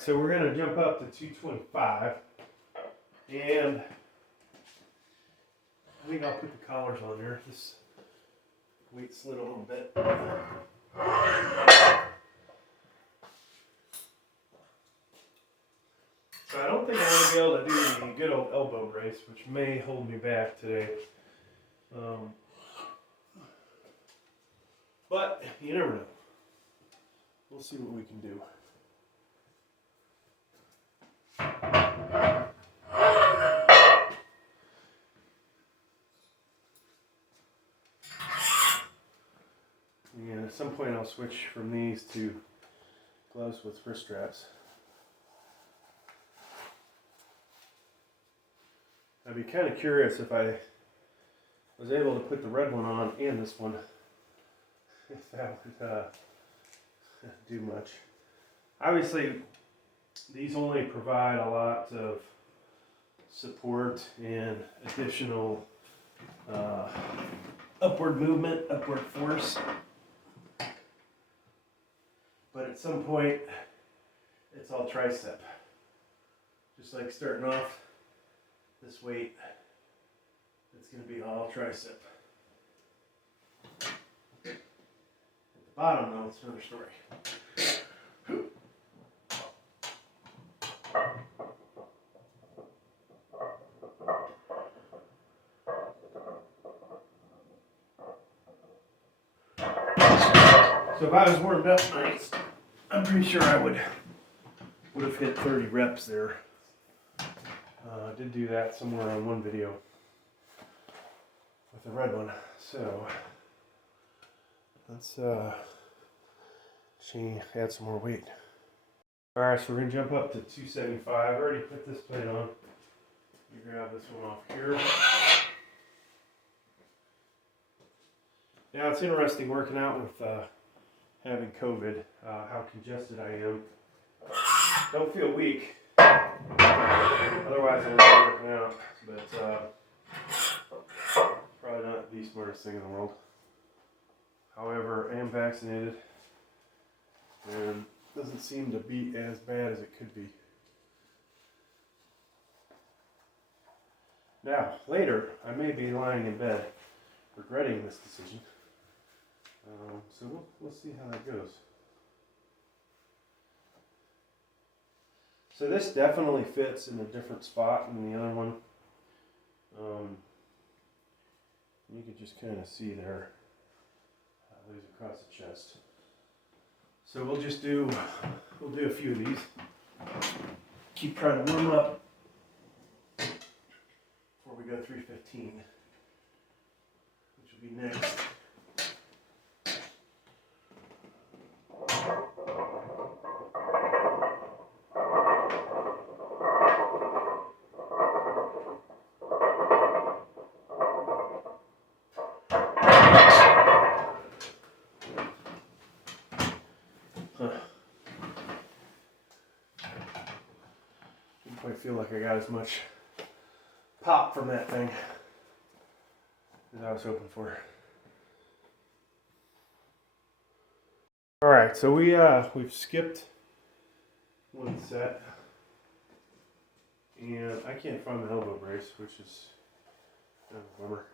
So we're going to jump up to 225, and I think I'll put the collars on there. This weight slid a little bit. So I don't think I'm going to be able to do the good old elbow brace, which may hold me back today. But you never know. We'll see what we can do. And at some point I'll switch from these to gloves with wrist straps. I'd be kind of curious if I was able to put the red one on and this one, if that would do much. Obviously, these only provide a lot of support and additional upward movement, upward force. But at some point, it's all tricep. Just like starting off this weight, it's going to be all tricep. At the bottom, though, it's another story. So if I was warmed up nice, I'm pretty sure I would have hit 30 reps there. I did do that somewhere on one video with the red one. So let's add some more weight. Alright, so we're gonna jump up to 275. I already put this plate on. You grab this one off here. Now it's interesting working out with having COVID, how congested I am. Don't feel weak. Otherwise I would be working out, but probably not the smartest thing in the world. However, I am vaccinated and doesn't seem to be as bad as it could be. Now, later, I may be lying in bed regretting this decision. So we'll see how that goes. So this definitely fits in a different spot than the other one. You can just kind of see there how it lays across the chest. So we'll do a few of these. Keep trying to warm up before we go 315, which will be next. Didn't quite feel like I got as much pop from that thing as I was hoping for. All right, so we've skipped one set, and I can't find the elbow brace, which is kind of a bummer.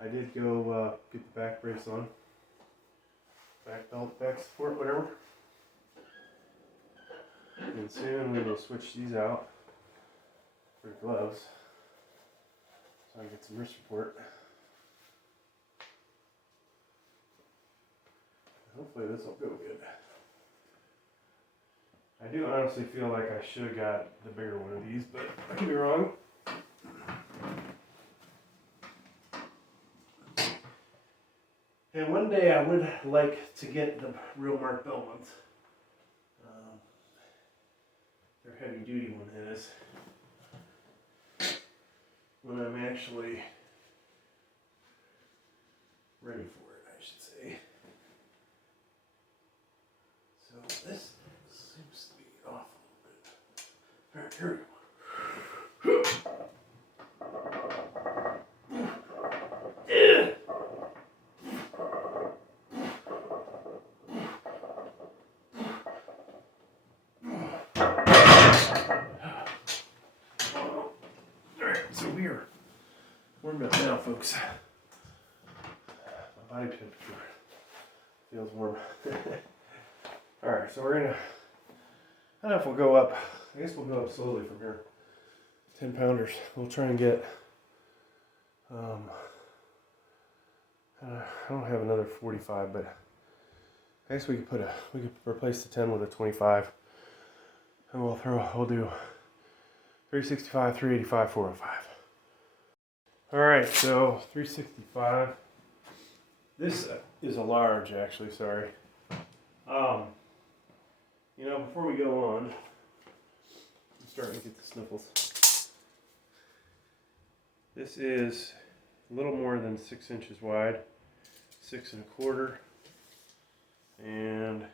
I did go get the back brace on, back belt, back support, whatever. And soon we will switch these out for gloves, so I can get some wrist support. Hopefully this will go good. I do honestly feel like I should have got the bigger one of these, but I could be wrong. And one day I would like to get the real Mark Bell ones. Their heavy duty one is. When I'm actually ready for it, I should say. So this seems to be off a little bit. Alright, here we go. folks. My body temperature feels warm. Alright, so we're gonna, I don't know if we'll go up, I guess we'll go up slowly from here. 10 pounders. We'll try and get, I don't have another 45, but I guess we could replace the 10 with a 25. And we'll do 365, 385, 405. Alright, so 365. This is a large, actually, sorry. You know, before we go on, I'm starting to get the sniffles. This is a little more than 6 inches wide, 6 1/4, and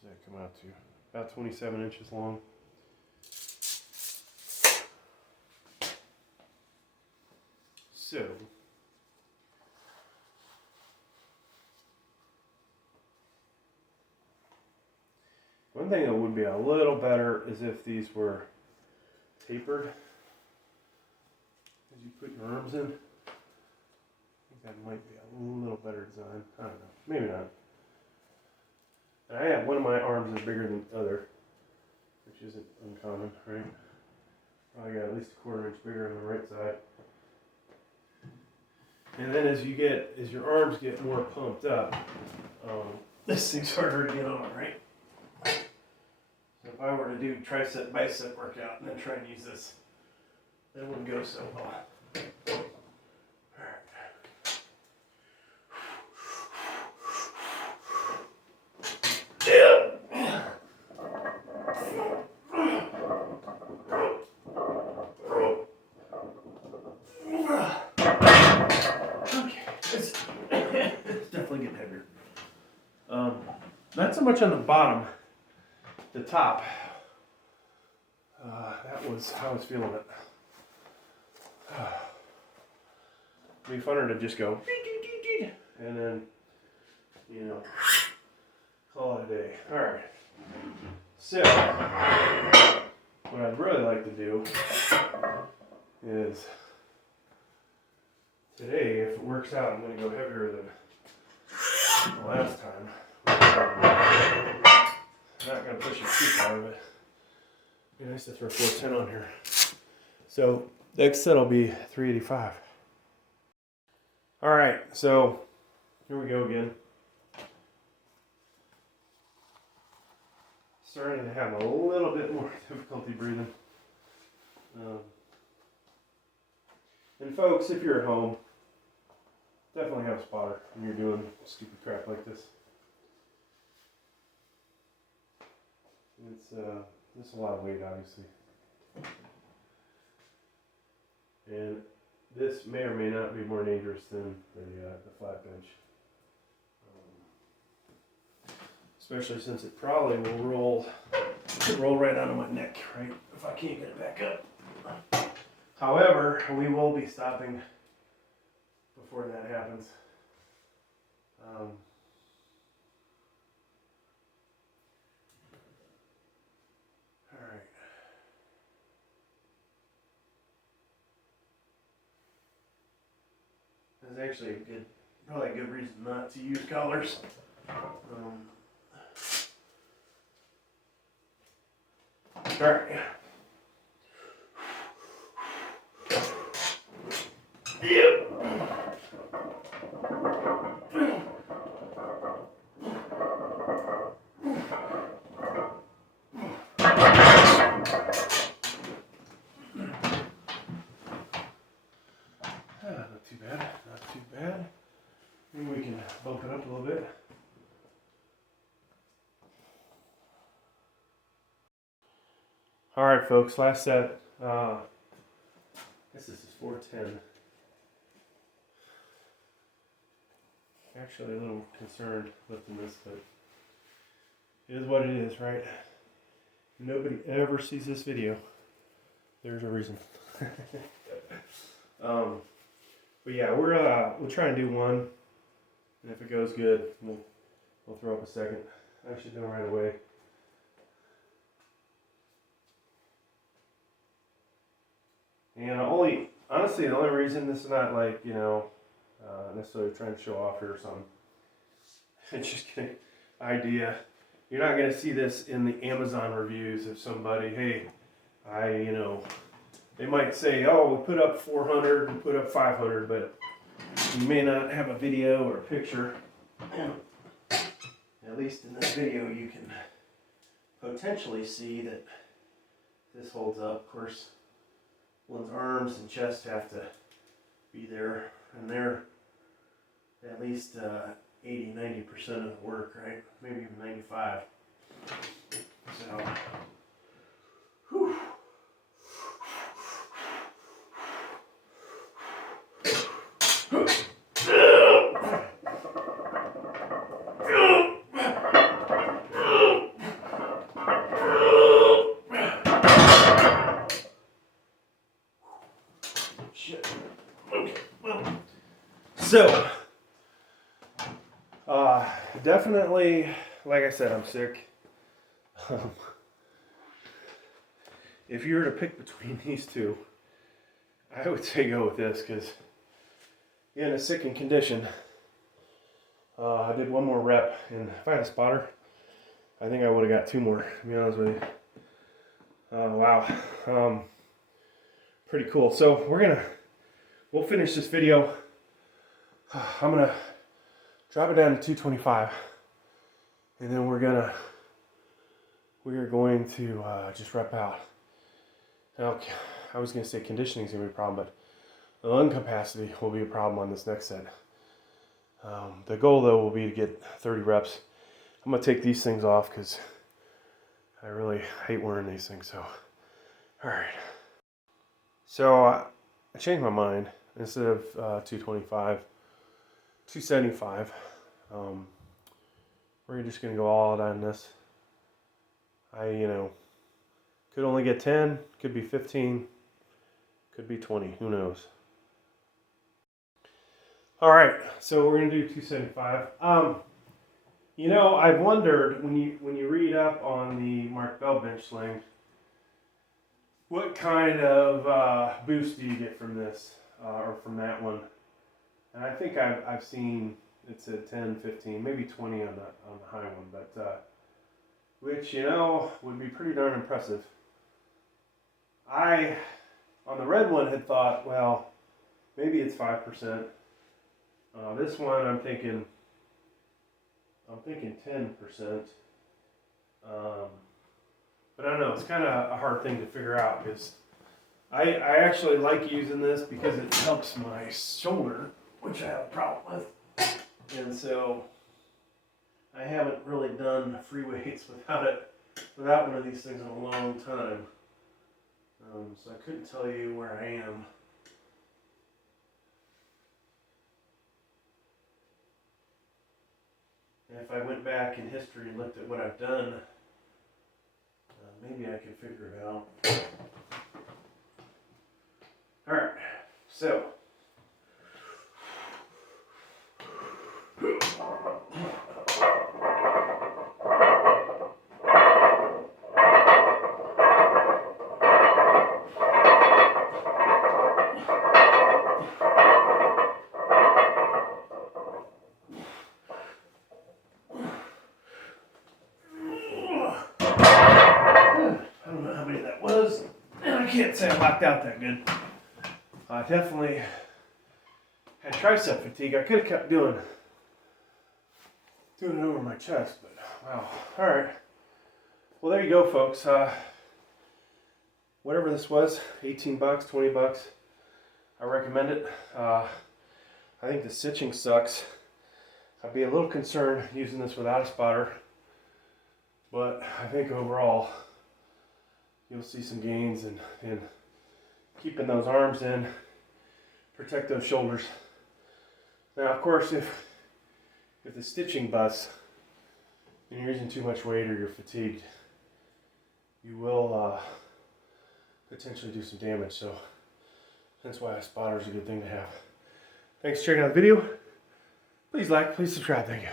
what does that come out to? About 27 inches long. So, one thing that would be a little better is if these were tapered as you put your arms in. I think that might be a little better design. I don't know, maybe not. And I have one of my arms is bigger than the other, which isn't uncommon, right? Probably got at least a 1/4 inch bigger on the right side. And then as your arms get more pumped up, this thing's harder to get on, right? So if I were to do tricep bicep workout and then try and use this, that wouldn't go so well. It's definitely getting heavier. Not so much on the bottom, the top. That was how I was feeling it. It'd be funner to just go and then, you know, call it a day. All right. So, what I'd really like to do is today, if it works out, I'm going to go heavier than the last time. I'm not going to push it too far, but it'd be nice to throw 410 on here. So, next set will be 385. Alright, so here we go again. Starting to have a little bit more difficulty breathing. And folks, if you're at home, definitely have a spotter when you're doing stupid crap like this. It's a lot of weight, obviously. And this may or may not be more dangerous than the flat bench. Especially since it probably will roll right out of my neck, right? If I can't get it back up. However, we will be stopping before that happens. Alright. There's actually probably a good reason not to use collars. Alright. Yep. Not too bad, not too bad. Maybe we can bump it up a little bit. Alright folks, last set. I guess this is 410. Actually a little concerned lifting this, but it is what it is, right? Nobody ever sees this video. There's a reason. But yeah, we'll try and do one, and if it goes good, we'll throw up a second. I should know right away. And honestly, the only reason this is not like, you know, necessarily trying to show off here or something. It's just an idea. You're not going to see this in the Amazon reviews of somebody, hey, you know, they might say, oh, we put up 400, we put up 500, but you may not have a video or a picture. And at least in this video, you can potentially see that this holds up. Of course, one's arms and chest have to be there, and they're at least 80–90% of the work, right? Maybe even 95. So, whew. Shit. Okay. Well. So, definitely, like I said, I'm sick. If you were to pick between these two, I would say go with this, because in a sickened condition. I did one more rep, and if I had a spotter, I think I would have got 2 more, to be honest with you. Wow. Pretty cool. So we'll finish this video. I'm gonna drop it down to 225, and then we are going to just rep out. Now, I was gonna say conditioning is gonna be a problem, but the lung capacity will be a problem on this next set. The goal though will be to get 30 reps. I'm gonna take these things off because I really hate wearing these things. So, all right. So I changed my mind. Instead of 225, 275. We're just gonna go all out on this. Could only get 10, could be 15, could be 20. Who knows? All right, so we're gonna do 275. I've wondered when you read up on the BandBench Sling, what kind of boost do you get from this or from that one? And I think I've seen it's at 10, 15, maybe 20 on the high one, but which would be pretty darn impressive. I on the red one had thought, well, maybe it's 5%. This one I'm thinking 10%. But I don't know, it's kind of a hard thing to figure out, because I actually like using this because it helps my shoulder, which I have a problem with. And so I haven't really done free weights without one of these things in a long time. So I couldn't tell you where I am. And if I went back in history and looked at what I've done, maybe I could figure it out. All right, so. I can't say I locked out that good. I definitely had tricep fatigue. I could have kept doing it over my chest, but wow. All right. Well, there you go, folks. Whatever this was, 18 bucks, 20 bucks. I recommend it. I think the stitching sucks. I'd be a little concerned using this without a spotter, but I think overall you'll see some gains in keeping those arms in, protect those shoulders. Now, of course, if the stitching busts and you're using too much weight or you're fatigued, you will potentially do some damage. So that's why a spotter is a good thing to have. Thanks for checking out the video. Please like, please subscribe. Thank you.